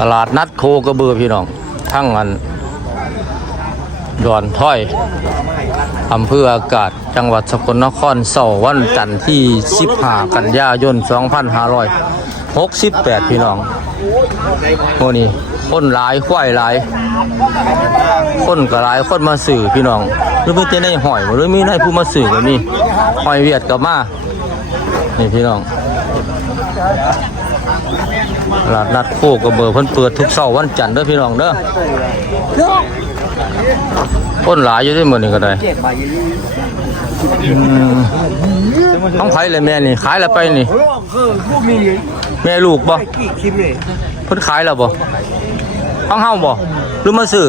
ตลาดนัดโคกระเบือพี่น้อง ทั้งอันดอนถ้อยอำเภออากาศจังหวัดสกลนครเสาร์วันจันทร์ที่ 15 กันยายน 2568 พี่น้องโมนี่คนหลายควายหลาย คนก็หลายคนมาสื่อพี่น้องหรือไม่จะได้หอยหรือมีได้ผู้มาสื่อก็มีหอยเวียดก็มา นี่พี่น้อง ตลาดนัดโคกระเบือเพิ่นเปิดทุกเสาร์วันจันทร์เด้อพี่น้องเด้อคนหลายอยู่ที่หมดนี่ก็ได้ต้องไผเลยแม่นี่ ขายแล้วไปนี่ แม่ลูกบ่เพิ่นขายแล้วบ่ต้องเฮาบ่หรือมาซื้อ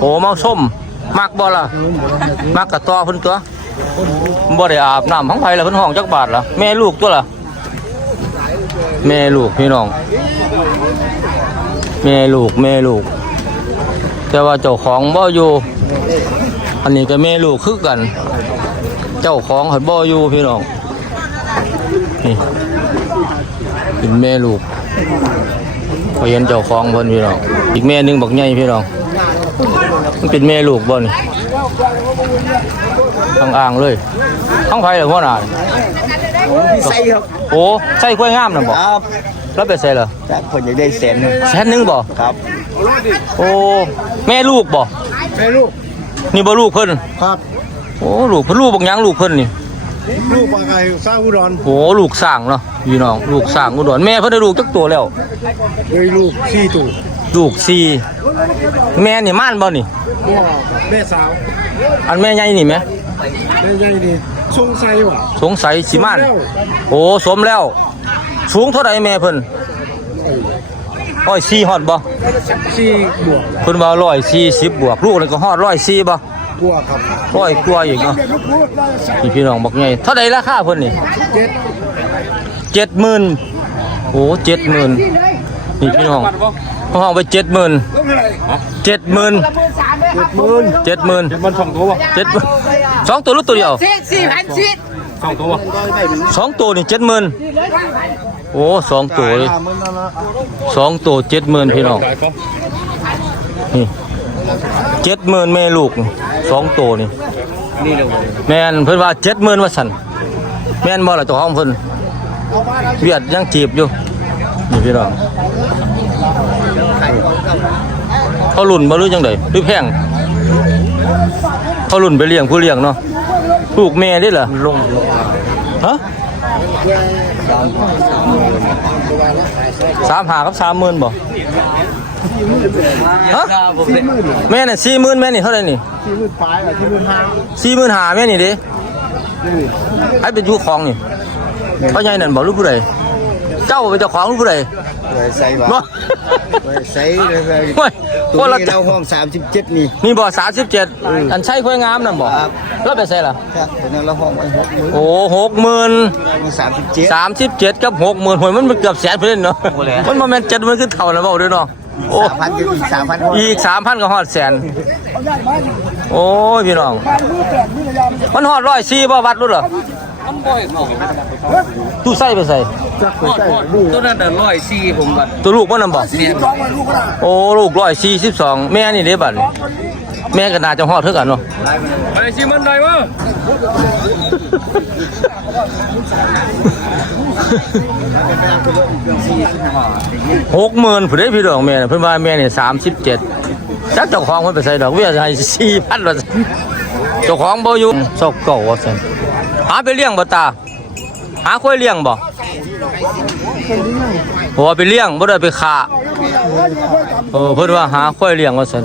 โอ้มาส้มมักบ่ล่ะมักกะตอเพิ่นตัวบ่ได้อาบน้ำของไผล่ะเพิ่นห้องจักบาทล่ะแม่ลูกตัวล่ะ แม่ลูกพี่น้อง แม่ลูกแม่ลูก แต่ว่าเจ้าของบ่อยู่ อันนี้ก็แม่ลูกคือกัน เจ้าของหัดบ่อยู่พี่น้องนี่เป็นแม่ลูกพอเห็นเจ้าของเพิ่นพี่น้อง อีกแม่หนึงบักใหญ่พี่น้อง มันเป็นแม่ลูกบ่นี่ทางอ่างเลยทั้งไผเหรอพ่อหน่านี่ใส่ครับ โอ้ใส่กล้วยงามน่ะบ่ครับแล้วไปใส่เหรอจากคนอยากได้แสนหนึ่งแสนหนึงบ่ครับโอ้แม่ลูกบ่แม่ลูกนี่บ่ลูกเพิ่นครับ โอ้ลูกเพิ่นลูกบักหยังลูกเพิ่นนี่ลูกปลาไก่สร้างอุดรโอ้ลูกสร้างเนาะพี่น้องลูกสร้างอุดรแม่เพิ่นได้ลูกจักตัวแล้ว เลยลูกสี่ตัวลูกสี่แม่นี่ม่านบ่นี่ แม่สาวอันแม่ใหญ่นี่ไหมแม่ใหญ่นี่ ทรงไซว่ะสงสัยสิม่านโอ้สมแล้ว สูงเท่าใดแม่เพิ่นร้อยสี่ฮอดบ่สี่บวกเพิ่นว่าร้อยสี่สิบบวก ลูกนี่ก็ฮอดร้อยสี่บ่บวกครับร้อยกว่าอีกเนาะนี่พี่น้องบอกไงเท่าใดราคาเพิ่นนี่เจ็ดเจ็ดหมื่นโอ้เจ็ดหมื่นนี่พี่น้องห้องไปเจ็ดหมื่นเจ็ดหมื่นหมื่นเจ็ดหมื่นมันสองตัวเจ็ด สองตัวหรือตัวเดียวสี่พันชิดสองตัวสองตัวนี่เจ็ดหมื่นโอ้สองตัวเลยห้าหมื่นนั่นละสองตัวเจ็ดหมื่นพี่น้องนี่เจ็ดหมื่นแม่ลูกนี่สองตัวนี่นี่เลยแม่นเพิ่นว่าเจ็ดหมื่นว่าสันแม่นบ่ล่ะเจ้าของเพิ่นเวียดยังจีบอยู่นี่พี่น้องเขาหลุ่นบ่รู้จังไดหรือแพง เขาหลุ่นไปเลี้ยงผู้เลี้ยงเนาะลูกแม่ได้เหรอลงฮะสามหากับสามหมื่นบ่ฮะแม่เนี่ยสี่หมื่นแม่นี่เท่าไหร่นี่สี่หมื่นปลายอะที่หมื่นห้าสี่หมื่นหาแม่นี่ดิให้เป็นเจ้าของนี่เขาใหญ่นั่นบอกลูกผู้ใด เจ้าเป็นเจ้าของลูกผู้ใดเลยใส่ว่ะบ่เลยใส่เลยเลยโอ้ยตัควนละ นี้เราห้องสามสิบเจ็ดนี่ มีบ่สามสิบเจ็ดอันใช่ค่อยงามนั่นบ่ครับ แล้วไปใส่ล่ะ ครับตัวนั้นเราห้องไว้หกหมื่นโอ้หกหมื่นมันสามสิบเจ็ดสามสิบเจ็ดกับหกหมื่นหวยมันเกือบแสนเพื่อนเนาะมันมาแม่นเจ็ดมันขึ้นเท่าแล้วเปล่าด้วยเนาะโอ้สามพันก็อีกสามพันอีกสามพันก็ฮอดแสนโอ้ยพี่น้องมันฮอดร้อยสี่บ่วัดรู้เหรอ ตู้ใส่ไปใส่ตัวนั้นร้อยสี่ผมบัดตัวลูกมันนำบอกโอ้ลูกร้อยสี่สิบสองแม่นี่เด้บัดแม่ก็น่าจะฮอดเท่ากันเนาะไปชิมันได้วะหกหมื่นผู้ใดพี่ดอกแม่น่ะเพิ่นว่าแม่นี่สามสิบเจ็ดจักเจ้าของเพิ่นไปใส่ดอกเบี้ยให้สี่พันว่าซั่นเจ้าของบ่อยู่ซอกเก่าว่าซั่น หาไปเลี้ยงบ่ตา หาค่อยเลี้ยงบ่โอ้ไปเลี้ยงบ่ได้ไปฆ่าเออเพิ่นว่าหาค่อยเลี้ยงว่าซั่น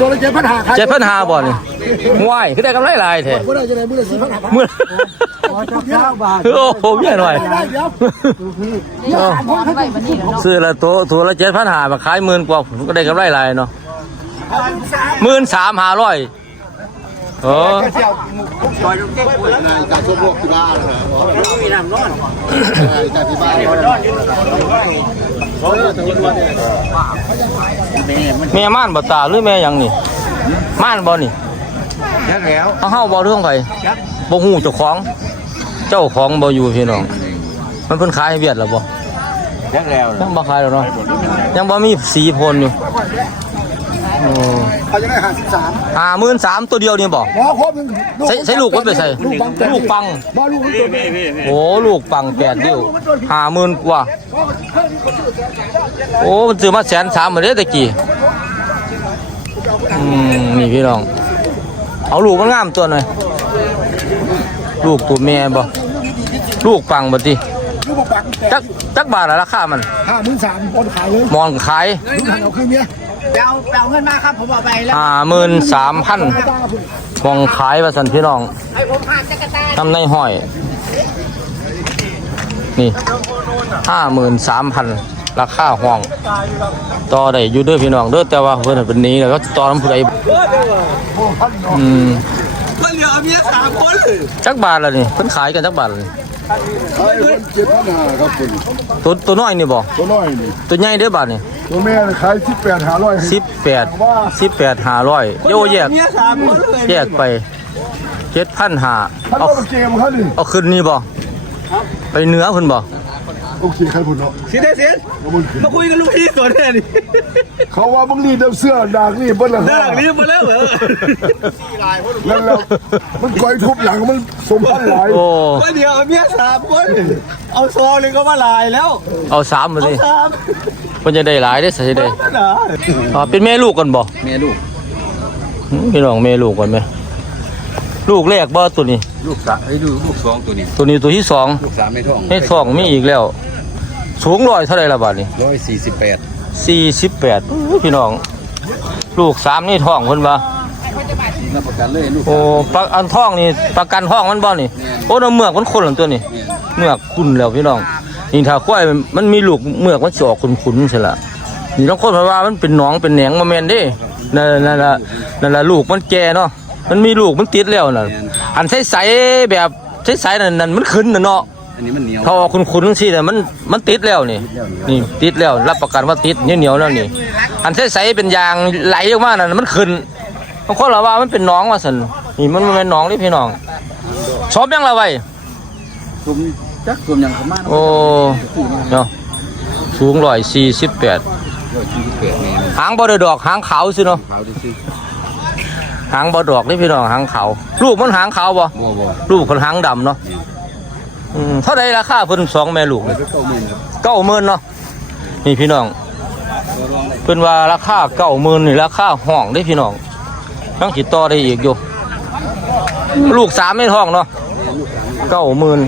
ตัวละเจ็ดพันหาเจ็ดพันหาบ่นี่ห่วยคือได้กำไรหลายแท้เมื่อไรจะได้เมื่อไรสี่พันห้ามื้อโอ้โหเมียหน่อยซื้อละตัวตัวละเจ็ดพันหามาขายหมื่นกว่าผมก็ได้กำไรหลายเนาะหมื่นสามหาร้อย เออซอยลูกเจ๊ป่วยนายการชมโลกที่บ้านนะมีน้ำนอนการที่บ้านนอนอยู่แม่ม่านบ่ตาหรือแม่หยังนี่ม่านบ่นี่ยักแล้วเฮาเฮาบ่เรื่องไผบ่ฮู้เจ้าของ เจ้าของบ่อยู่พี่น้อง มันเพิ่นขายให้เวียดแล้วบ่แค่แล้วยังบ่ขายแล้วเนาะยังบ่มีสีโพนอยู่โอ้ เขาจะได้หาสิบสามห้าหมื่นสามตัวเดียวนี่บ่หมอครบหนึ่งใส่ใส่ลูกมันไปใส่ลูกบังแปดลูกปังบ่ลูกมันตัวนี้โอ้ลูกปังแปดเดียวห้าหมื่นกว่า โอ้มันซื้อมาแสนสามเหมือนเด้ตะกี้อืมนี่พี่น้อง เอาลูกมันงามตัวหน่อย ลูกตัวแม่บ่ลูกปังบ่ติลูกบังแปดจักจักบาทละราคามันห้าหมื่นสามคนขายเลยมองขายลูกหันเอาคืนเนี้ยไป เอาไปเอาเงินมาครับผมเอาไปแล้วห้าหมื่นสามพันไม่ต้องเอาคุณมองขายว่าสันพี่น้องให้ผมผ่านจักรตาทำในห้อย นี่ห้าหมื่นสามพันราคาห้อง ต่อได้อยู่เด้อพี่น้องเด้อแต่ว่าเพิ่นเป็นหนี้แล้วก็ต่อน้ำผู้ใดอืมมันเหลือเมียสามคนจักบาทละนี่เพิ่นขายกันจักบาทละนี่ ขายคนเจ็ดพันห้าครับคุณตัวตัวน้อยนี่บ่ตัวน้อยนี่ตัวใหญ่เด้อบาทนี่ตัวแม่ขายสิบแปดห้าร้อยสิบแปดสิบแปดห้าร้อยโยแยกเมียสามคนเลยแยกไปเจ็ดพันห้าเอาเกมเขาดิเอาขึ้นนี่บ่ไปเหนือเพิ่นบ่ โอเคใครพูดเนาะสิได้เสียเอามึงขึ้นมาคุยกับลูกพี่ก่อนแน่นี่เขาว่ามึงรีดเสื้อดากนี่เบิ้ลละด่างรีบมาแล้วเหรอแล้วแล้วมันก่อยทุบหลังมันสมพันหลายโอ้ว่าเดี๋ยวเมียสามคนเอาซอหนึ่งก็มาลายแล้วเอาสามมาสิสามเพิ่นจะได้หลายได้อสิได้เหรออ่าเป็นแม่ลูกกันบ่เมียลูกหืมพี่น้องแม่ลูกกันไหม ลูกแรกบ่ตัวนี้ ลูกสามไอ้ดูลูกสองตัวนี้ ตัวนี้ตัวที่สองลูกสามไม่ท้องให้สองมีอีกแล้ว สูงร้อยเท่าไหรละบาทนี่ร้อยสี่สิบแปดสี่สิบแปดพี่น้อง ลูกสามนี่ท้องคนบ่รับประกันเลยลูกโอ้ปากอันท้องนี่ประกันท้องมันบ่นี่ โอ้น้ำเมือกมันคนหลังตัวนี่เมือกคุณแล้วพี่น้องนี่ถ้าควายมันมันมีลูกเมือกมันสิออกขุนๆใช่ละนี่ต้องคนเพราะว่ามันเป็นหนองเป็นแหนงมาแม่นเด้นั่นนั่นละนั่นละลูกมันแก่เนาะ มันมีลูกมันติดแล้วน่ะ อันใสๆแบบใสๆนั่นนั่นมันขึ้นน่ะเนาะอันนี้มันเหนียวถ้าออกขุนๆจังซี่น่ะมันมันติดแล้วนี่ นี่ติดแล้วรับประกันว่าติดเหนียวๆแล้วนี่ อันใสๆเป็นยางไหลออกมานั่นมันขึ้นบางคนเราว่ามันเป็นหน้องว่าซั่นนี่มันบ่แม่นหน้องนี่พี่น้องชอบยังละไว้กลุ่มจักกลุ่มอย่างประมาณโอ้เนาะสูง148ร้อยสี่สิบแปดแม่หางบ่ได้ดอกหางขาวซิเนาะขาวดิสิ หางบ่ดอกนี่พี่น้องหางขาวลูกมันหางขาวบ่บัวบัวลูกคนหางดำเนาะอืมเท่าใดราคาเพิ่นสองแม่ลูกไปเก้าหมื่นครับเก้าหมื่นเนาะนี่พี่น้องตัวรองได้เพิ่นว่าราคาเก้าหมื่นนี่ราคาห้องได้พี่น้องต้องติดต่อได้อีกอยู่ลูกสามไม่ท้องเนาะเก้าหมื่น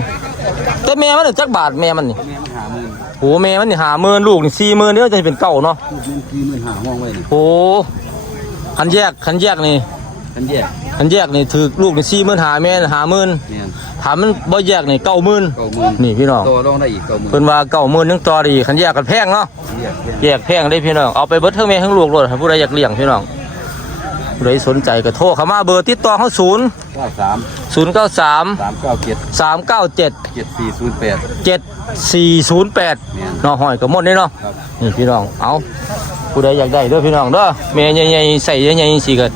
แต่แม่มันนี่จักบาทแม่มันนี่แม่มันหาหมื่นโอ้แม่มันนี่หาหมื่นลูกนี่สี่หมื่นนี่จะเป็นเก้าเนาะลูกมันกี่หมื่นหาห้องไว้นี่โอ้คันแยกคันแยกนี่ กันแยกคันแยกนี่ถือลูกนี่สี่หมื่นหาแม่หาหมื่นแม่นถามมันบ่แยกนี่เก้าหมื่นเก้าหมื่นนี่พี่น้องตัวรองได้อีกเก้าหมื่นเพิ่นว่าเก้าหมื่นนึงต่อดีคันแยกกันแพงเนาะแยกแยกแพงได้พี่น้องเอาไปเบิดทั้งแม่ทั้งลูกเลยถ้าผู้ใดอยากเลี้ยงพี่น้องผู้ใดสนใจก็โทรเข้ามาเบอร์ติดต่อเขาศูนย์เก้าสามศูนย์เก้าสามสามเก้าเจ็ดสามเก้าเจ็ดเจ็ดสี่ศูนย์แปดเจ็ดสี่ศูนย์แปดแม่นนอหอยกับมดนี่เนาะครับนี่พี่น้องเอาผู้ใดอยากได้เด้อพี่น้องเด้อแม่ใหญ่ๆใส่ใหญ่ๆสิกัน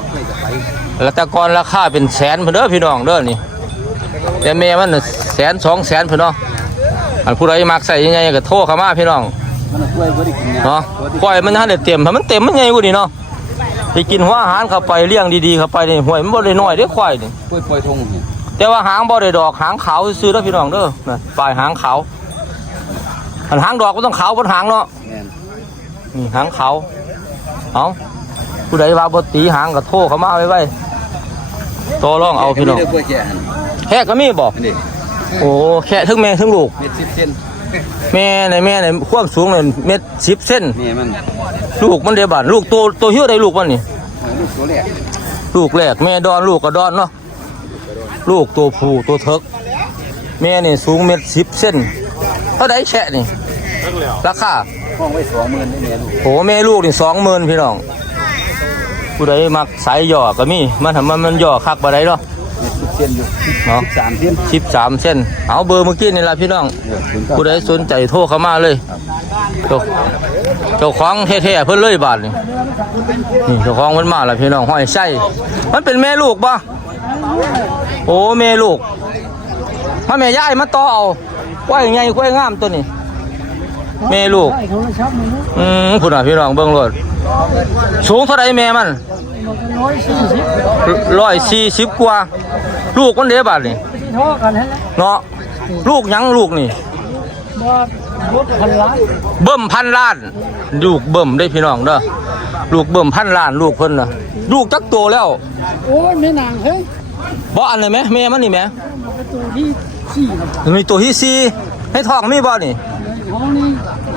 แล้วแต่ก่อนราคาเป็นแสนเพิ่นเด้อพี่น้องเด้อนี่แต่แม่มันแสนสองแสนเพิ่นเนาะอันผู้ใดมักใส่ใหญ่ๆก็โทรเขามาพี่น้องมัวยบ่ได้กินยาเนาะปล่อยมันให้ได้เต็มถ้ามันเต็มมันใหญ่กว่านี้เนาะไปกินหัวอาหารเข้าไปเลี้ยงดีๆเข้าไปนี่ห่วยมันบ่ได้น้อยเด้อควายนี่กล้วยปล่อยทงแต่ว่าหางบ่ได้ดอกหางขาวซื่อๆเด้อพี่น้องเด้อนะปลายหางขาวอันหางดอกมันต้องขาวบนหางเนาะนี่หางขาวเอาผู้ใดว่าบ่ตีหางก็โทรเขามาไว้ไว้ โตร้องเอาพี่น้องมีแต่กล้วยแก่หั่นแค่ก็มีบ่อันนี้โอ้แค่ทั้งแม่ทั้งลูกเม็ดสิบเซนแม่ในแม่ในความสูงเนี่ยเม็ดสิบเซนนี่มันลูกมันเดียวบานลูกโตโตเฮี้ยวได้ลูกมันนี่ลูกตัวแรกลูกแรกแม่ดอนลูกก็ดอนเนาะลูกตัวผู้ตัวเทิกแม่นี่สูงเม็ดสิบเส้นเท่าไดแฉะนี่ราคาห้องไว้สองหมื่นได้แม่ลูกโหแม่ลูกนี่สองหมื่นพี่น้อง ผู้ใดมักสายหย่อก็มีมันทำมันมันหย่อคักบ่ได้เนาะเม็ดสิบเซนอยู่เนาะสามเซนสิบสามเส้น เอาเบอร์เมื่อกี้นี่ละพี่น้องเออศูนย์เก้าผู้ใดสนใจโทรเข้ามาเลยเจ้าเจ้าของแท้ๆเพิ่นเลยบาทนี่นี่เจ้าของมันมาแล้วพี่น้องห้อยไส้มันเป็นแม่ลูกปะโอ้แม่ลูกมาแม่ยายมาต่อเอากล้วยใหญ่กล้วยงามตัวนี้ แม่ลูกใช่เขาเลยชับมันนะอืมพุ่นน่ะพี่น้องเบิ่งโลดสูงเท่าไรแม่มันมันก็ร้อยสี่สิบร้อยสี่สิบกว่า ลูกมันเด้บาดนี่ไม่ใช่ท่อกันนั่นแหละเนาะลูกหยังลูกนี่บ่รถพันล้านเบิ่มพันล้าน ลูกเบิ่มได้พี่น้องเด้อลูกเบิ่มพันล้านลูกเพิ่นน่ะลูกจักโตแล้ว โอ้ยไม่นางเฮ้ยบ่อันเลยไหมแม่มันนี่แหมประตูที่สี่นะมีตัวที่สี่ให้ท้องมีบ่นี่ ห้องนี้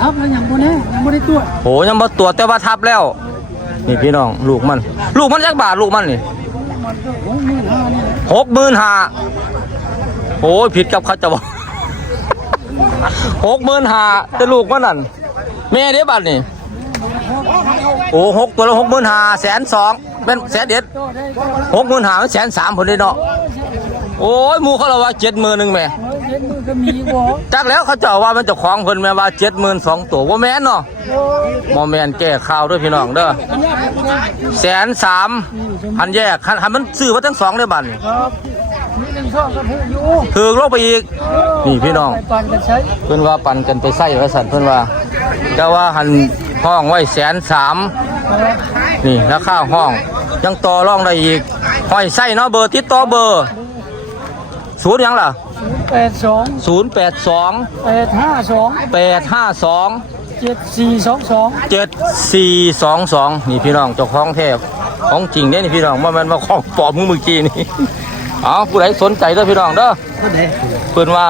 ครับแล้วยังบ่แน่ยังบ่ได้ตรวจโหยังบ่ตรวจแต่ว่าทับแล้ว นี่พี่น้องลูกมัน ลูกมันจักบาทลูกมันนี่หกหมื่นห้าหกหมื่นห้าโอ้ยผิดกับเขาจะบอกหกหมื่นห้าแต่ลูกมันนั่นแม่เด้บัดนี่โอ้หกตัวละหกหมื่นห้าแสนสองเป็นแสนเด็ดหกหมื่นห้าแสนสามคนได้เนาะโอ้ยมูเขาเราว่าเจ็ดหมื่นหนึ่งแม่ เฮ้ยเย็นมือก็มีบ่จักแล้วเขาเจ้าว่ามันเจะคล้าของเพิ่นแม่ว่าเจ็ดหมื่นสองตัวว่าแม่นเนาะโอ้ยมอแมนแก้ข่าวด้วยพี่น้องเด้ออันนี้เป็นไงแสนสามพันแยกหันมันซื้อมาทั้งสองได้บัดนี่ครับนี่หนึ่งช่องก็ถูกอยู่ถือลงไปอีก นี่พี่น้องไปปั่นกันใช้เพิ่นว่าปั่นกันไปใส่ว่าสันเพิ่นว่าแต่ว่าหันห้องไว้แสนสามนี่ราคาห้อง ยังต่อรองได้อีกห้อยไส้เนาะเบอร์ติดต่อเบอร์ศูนย์หยังล่ะ แปดสองศูนย์แปดสองแปดห้าสองแปดห้าสองเจ็ดสี่สองสองเจ็ดสี่สองสองนี่พี่น้องเจ้าของแทบของจริงเด้นี่พี่น้องว่ามันมาของปลอมมือเมื่อกี้นี่เอาผู้ใดสนใจเด้อพี่น้องเด้อเพิ่นว่า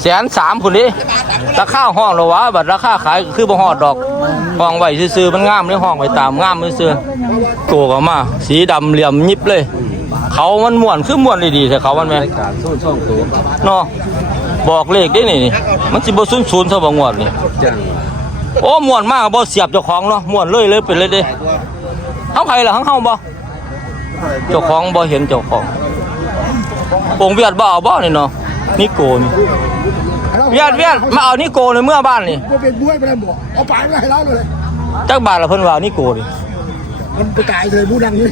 แสนสามคนนี้ราคาห้องเราวะบัดราคาขายคือบ่ฮอดดอกห้องไว้ซื่อๆมันงามเลยห้องไว้ตามงามซื่อๆโกกออกมา สีดำเหลี่ยมยิบเลย เขามันม่วนคือม่วนดีๆแต่เขามันแม่นเนาะบอกเลขได้นี่นี่มันสิบ่ศูนย์ศูนย์เท่าบ่งวดนี่โอ้ม่วนมากบ่เสียบเจ้าของเนาะม่วนเลยเลยเป็นเลยเด้เฮาไผล่ะเฮาเฮาบ่เจ้าของบ่เห็นเจ้าขององค์เวียดบ่เอาบ่นี่เนาะนี่โกนี่เวียนเวียนมาเอานี่โกในเมื่อบ้านนี่ก็เป็นบ้วยไปแล้วบอกเอาไปไม่ให้เราเลยจักบาทละเพิ่นว่านี่โกนี่มันไปตายเลยผู้ดังนี่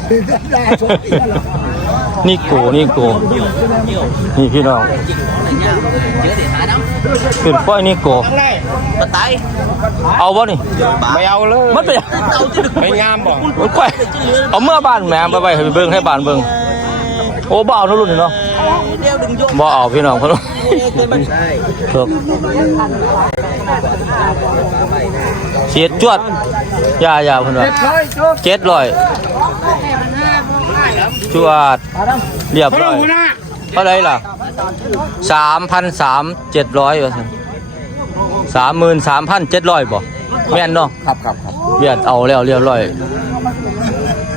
ได้ชมอีกแล้ว นี่โกนี่โกนี่พี่น้องเป็นป้อยนี่โกเอาบ่นี่ไม่เอาเลยมันเป็นไม่งามบ่มันก้อยเอาเมื่อบ้านแหม่ไปไปให้เบิ่งให้บ้านเบิ่งโอ้บ่เอาเนาะรุ่นนี่เนาะบ่เอาพี่น้องเพิ่นครับเสียดจวดอย่าอย่าเพิ่นว่าร้อยจบเจ็ดร้อย จวดเรียบร้อยเท่าไรล่ะสามพันสามเจ็ดร้อยว่าซั่นสามหมื่นสามพันเจ็ดร้อยบ่แม่นเนาะครับครับครับเบียดเอาแล้วเรียบร้อย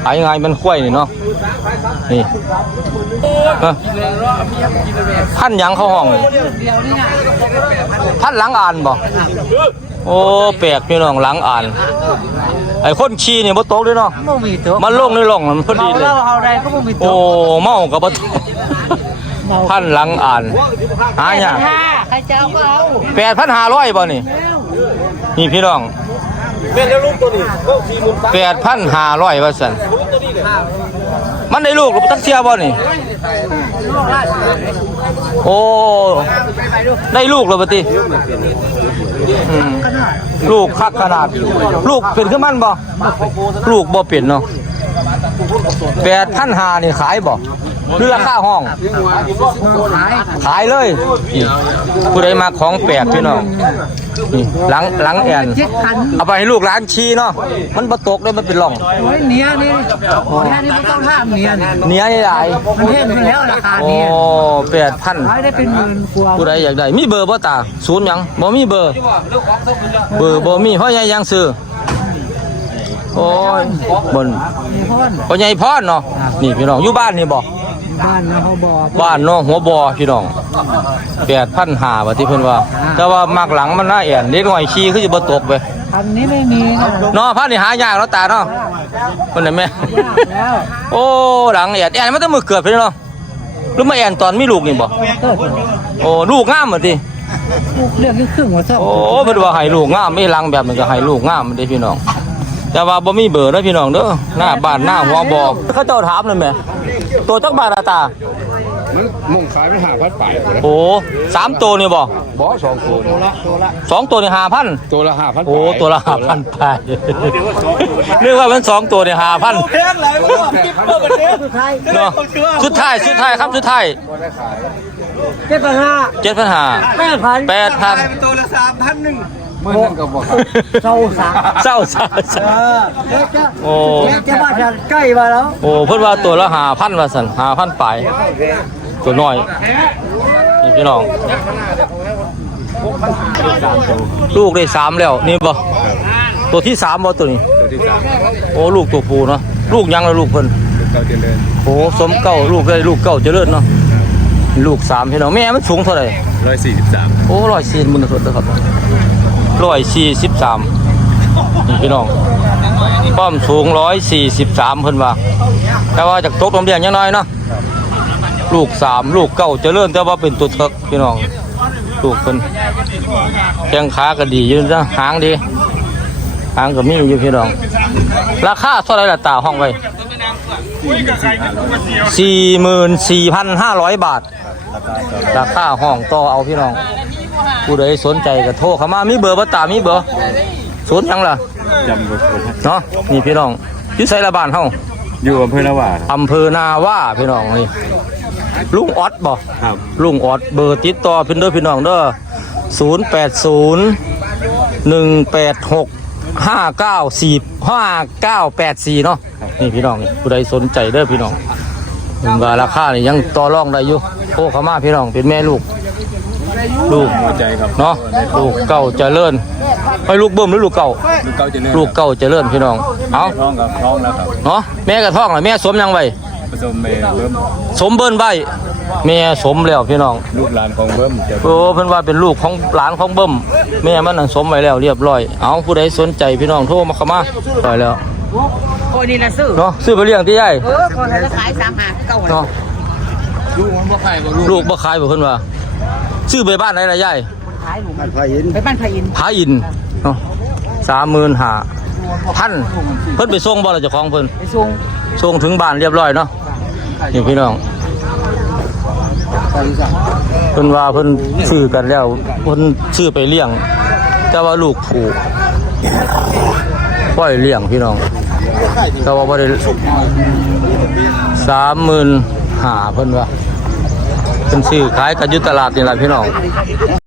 ขายไงมันคุ้ยนี่เนาะนี่เอ้อพันหยังเข้าห้องนี่พันหลังอ่านบ่ โอ้แปลกพี่น้องหลังอ่านไอ้คนขี่นี่บ่ตกเลยเนาะบ่มีตัวมันลงในร่องมันพอดีเลยเราเอาได้ก็บ่มีตัโอ้วเมากับบ่ตกพันหลังอ่านหาหยัง ถ้าใครจะเอาก็เอาแปดพันห้าร้อยบ่นี่ นี่พี่น้องแปดพันห้าร้อยว่าสันมันได้ลูกหรือตักเสียบ่นี่ โอ้ ได้ลูกแล้วปะติอืม ลูกคักขนาด ลูกเป็นขึ้นมันบ่ลูกบ่เป็นเนาะแปดพันห้านี่ขายบ่หรือราคาห้อง ขายเลยนี่ผู้ใดมาของแปลกพี่น้อง นี่หลังหลังแอนเอาไปให้ลูกหลานชี้เนาะมันบ่ตกเลยมันเป็นร่องโอ้ยเนียนี่เนียนี่ไม่ต้องห้ามเนียนี่เนี้ยนี่หลายมันเท่ไปแล้วราคาโอ้เนียแปดพันขายได้เป็นหมื่นกว่าผู้ใดอยากได้ มีเบอร์บ่ตาศูนย์หยังบ่มีเบอร์ เบอร์บ่มีเพราะใหญ่ยังซื้อโอ้ยบนมีพ่นพ่อใหญ่พรเนาะนี่พี่น้องอยู่บ้านนี่บ่ บ้านนะเขาบอกบ้านเนาะหัวบ่อพี่น้องแปดพันหาว่าที่เพิ่นว่า แต่ว่ามักหลังมันน่าแอนเด็กน้อยขี่คือสิบ่ตกไปคันนี้ไม่มีนะเนาะพันนี่หายากเนาะตาเนาะเพิ่นน่ะแม่ยากแล้วโอ้หลังแอนแอนมันต้องมือเกิดไปเนาะหรือมาแอนตอนมีลูกนี่บ่เออโอ้ลูกงามเหมือนติลูกเรื่องนี้ครึ่งหัวเท่าโอ้เพิ่นว่าให้ลูกงามไม่หลังแบบนี้ก็ให้ลูกงามเด้พี่น้อง แต่ว่าบ่มีเบอร์เด้อพี่น้องเด้อหน้าบ้านหน้าหัวบ่อเขาเจ้าถามเลยแม่ตัวจักบาทอะตามันมุ่งขายไม่หาพัดไปโอ้สามตัวนี่บ่บอสองตัวสองตัวนี่ห้าพันตัวละห้าพันโอ้ตัวละห้าพันไปเรียกว่ามันสองตัวนี่ห้าพันแพงหลายมันก็คิดเพิ่มกันเด้อสุดท้ายเนาะสุดท้ายสุดท้ายครับสุดท้ายเจ็ดพันห้าเจ็ดพันห้าแปดพันแปดพันเป็นตัวละสามพันหนึ่ง เมื่อนึงก็บอกเศร้าสามเศร้าเศร้าเศร้าเด็กจะโอ้เด็กจะมาทางใกล้มาแล้วโอ้เพิ่นว่าตัวละห้าพันว่าสันห้าพันปลายตัวน้อยนี่พี่น้องลูกได้สามแล้วนี่บ่ตัวที่สามบ่ตัวนี้ตัวที่สามโอ้ลูกตัวผู้เนาะลูกยังแล้วลูกเพิ่นเก้าเจริญโอ้สมเก้าลูกได้ลูกเก้าเจริญเนาะลูกสามพี่น้องแม่มันสูงเท่าไหร่ร้อยสี่สิบสามโอ้ร้อยสี่หมื่นสุดนะครับ ร้อยสี่สิบสามนี่พี่น้องป้อมสูงร้อยสี่สิบสามเพิ่นว่าแต่ว่าจากตกลมเดียงยังน้อยเนาะลูกสามลูกเก้าจะเริ่มแต่ว่าเป็นตัวเถกพี่น้องลูกเพิ่นแข้งขาก็ดีอยู่นะหางดีหางก็มีอยู่พี่น้อง ราคาเท่าไรล่ะตาห้องไว้สี่หมื่นสี่พันห้าร้อยบาท ราคาห้องต่อเอาพี่น้อง ผู้ใดสนใจก็โทรเข้ามามีเบอร์บ่ตามีเบอร์ศูนย์หยังล่ะจำบ่ได้เนาะนี่พี่น้องอยู่ไสละบ้านเฮาอยู่อำเภอละว่าอำเภอนาว่าพี่น้องนี่ลุงออดบ่ ครับลุงออดเบอร์ติดต่อเพิ่นเด้อพี่น้องเด้อ080 186 5945 5984เนาะนี่พี่น้องนี่ผู้ใดสนใจเด้อพี่น้องถึงว่าราคานี่ยังต่อรองได้อยู่โทรเข้ามาพี่น้องเป็นแม่ลูก ลูกหัวใจครับเนาะลูกเก่าเจริญไอ้ยลูกเบิ่มหรือลูกเก่าลูกเก้าเจริญลูกเก่าเจริญพี่น้องเอาท้องกับท้องแล้วครับเนาะแม่กระท้องล่ะแม่สมยังไว้ผสมเมย์เบิ้มสมเบิ้นไว้แม่สมแล้วพี่น้องลูกหลานของเบิ้มจะโอ้เพิ่นว่าเป็นลูกของหลานของเบิ้มแม่มันนั่นสมไว้แล้วเรียบร้อยเอาผู้ใดสนใจพี่น้องโทรมาเข้ามาปล่อยแล้วโอ้ยนี่นะซื้อเนาะซื้อไปเลี้ยงที่ใหญ่เออคนจะขายสามหาเก้าเนาะลูกมันบ่ใครบ่ลูกบ่ขายบ่เพิ่นว่า ซื้อไปบ้านไหนล่ะยายขายหนูไปบ้านพายินผาอินเนาะสามหมื่นห้าพันเพิ่นไปส่งบ่ล่ะเจ้าของเพิ่นไปส่งส่งถึงบ้านเรียบร้อยเนาะนี่พี่น้องเพิ่นว่าเพิ่นซื้อกันแล้วเพิ่นซื้อไปเลี้ยง แต่ว่าลูกผูกปล่อยเลี้ยงพี่น้องแต่ว่าบ่ได้สามหมื่นห้าเพิ่นว่า เป็นซื้อขายกันอยู่ตลาดนี่แหละพี่น้อง